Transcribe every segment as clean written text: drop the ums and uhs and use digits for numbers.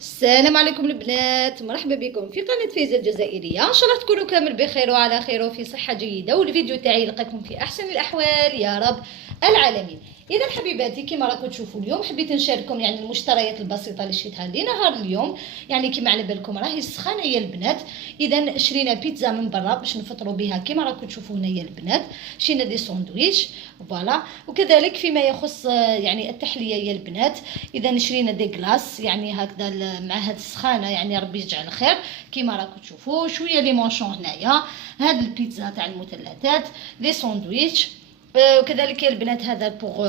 السلام عليكم البنات، مرحبا بكم في قناة فايزة الجزائرية. ان شاء الله تكونوا كامل بخير وعلى خير وفي صحة جيدة، والفيديو تاعي يلقاكم في احسن الاحوال يا رب العالمين. اذا حبيباتي كما راكم تشوفوا اليوم حبيت نشارككم المشتريات البسيطه اللي شريتها لنهار اليوم. كما على بالكم راهي سخانه يا البنات. اذا شرينا بيتزا من برا باش نفطروا بها كما راكم تشوفوا هنا يا البنات. شرينا دي ساندويتش فوالا، وكذلك فيما يخص التحليه يا البنات. اذا شرينا دي كلاس هكذا مع هاد السخانه، ربي يجعل خير. كما راكم تشوفوا شويه لي مونشون هنايا، هاد البيتزا تاع المثلثات، لي ساندويتش. وكذلك يا البنات هذا بوغ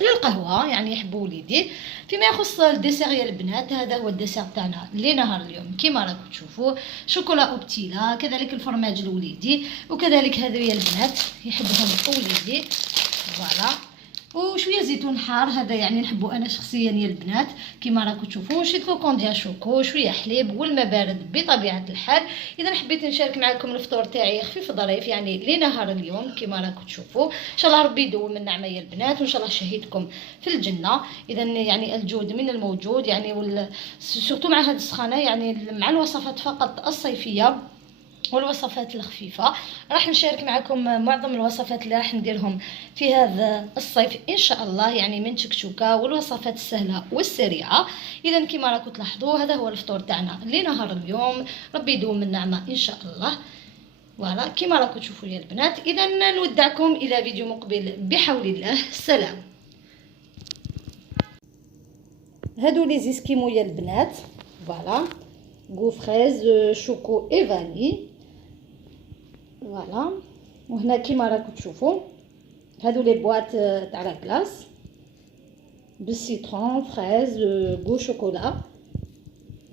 للقهوه يحبوا وليدي. فيما يخص الديسير يا البنات، هذا هو الديسير تاعنا لنهار اليوم كما راكم تشوفوا، شوكولا اوبتيلا، كذلك الفرماج لوليدي، وكذلك هذا يا البنات يحبهم وليدي فوالا. وشويه زيتون حار، هذا نحبه انا شخصيا يا البنات. كما راكم تشوفوا شريت كوكون ديال شوكو، شويه حليب والماء بارد بطبيعه الحال. اذا حبيت نشارك معكم الفطور تاعي خفيف ظريف لنهار اليوم كما راكم تشوفوا. ان شاء الله ربي يدوم النعمه يا البنات، وان شاء الله شهيدكم في الجنه. اذا الجود من الموجود سورتو مع هذه السخانه، مع الوصفات فقط الصيفيه والوصفات الخفيفه. راح نشارك معكم معظم الوصفات اللي راح نديرهم في هذا الصيف ان شاء الله، من شكشوكه والوصفات السهله والسريعه. اذا كما راكم تلاحظوا هذا هو الفطور تاعنا لنهار اليوم، ربي يدوم النعمه ان شاء الله. فوالا كما راكم تشوفوا يا البنات. اذا نودعكم الى فيديو مقبل بحول الله. السلام. هادو لي زيسكيمو يا البنات فوالا، غو فريز شوكو اي فاني فوالا. وهنا كيما راكم تشوفوا هادو لي بواط تاع لا كلاص بالسيترون فريز غو شوكولا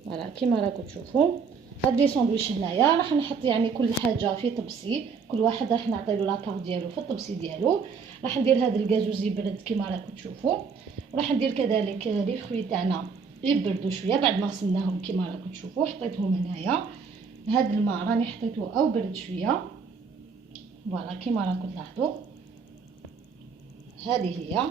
فوالا كيما راكم تشوفوا. هاد لي ساندويتش هنايا راح نحط كل حاجه في طبسي، كل واحد راح نعطيلو لاكار ديالو في الطبسي ديالو. راح ندير هاد الكازوز يبرد كيما راكم تشوفوا، وراح ندير كذلك لي فروي تاعنا يبردوا شويه بعد ما غسلناهم كيما راكم تشوفوا. حطيتهم هنايا، هاد الماء راني حطيته او برد شويه فوالا كيما راكم تلاحظوا. هذه هي